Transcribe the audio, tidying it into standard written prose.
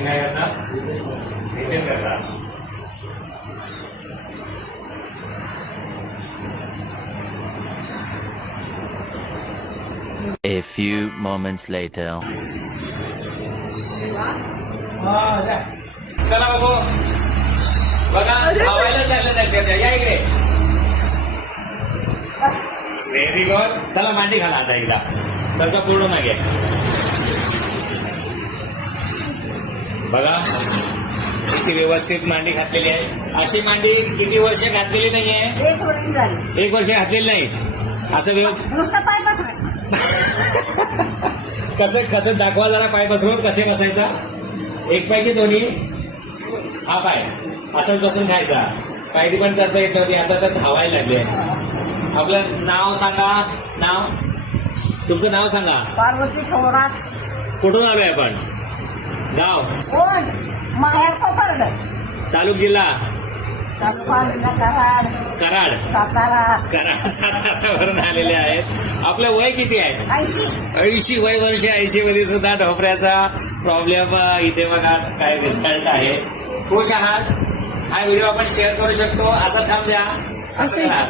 काय करता रिटर्न करता. A few moments later. चला बाबू बघा हवायला लागलं लक्षात या इकडे. Very good. चला मांडी घाला आता एकदा तर पूर्ण मागे बघा किती व्यवस्थित मांडी घातलेली आहे. अशी मांडी किती वर्ष घातलेली नाहीये. 1 वर्ष झाली. 1 वर्ष घातलेली नाही. असं नुसतं पाय बसला. कसं दाखवा जरा पाय पसरून कसे बसायचा. एक पाय की दोन्ही. हा पाय असंच बसून खायचा. पायरी पण चढता येत नव्हती आता तर धावायला लागले. आपलं नाव सांगा. नाव तुमचं नाव सांगा. पार्वती थोरात. कुठून आलोय आपण. गाव कोण माहेर कोपरड. तालुक जिल्हा तालुका जिल्हा कराड. कराड. सातारा. सातारावरून आलेले आहेत. आपलं वय किती आहे. 80. वय वर्ष. 80 मध्ये सुद्धा ढोपऱ्याचा प्रॉब्लेम इथे बघा काय रिझल्ट आहे. खुश आहात. हा व्हिडिओ आपण शेअर करू शकतो. असा थांब द्या. असं करा.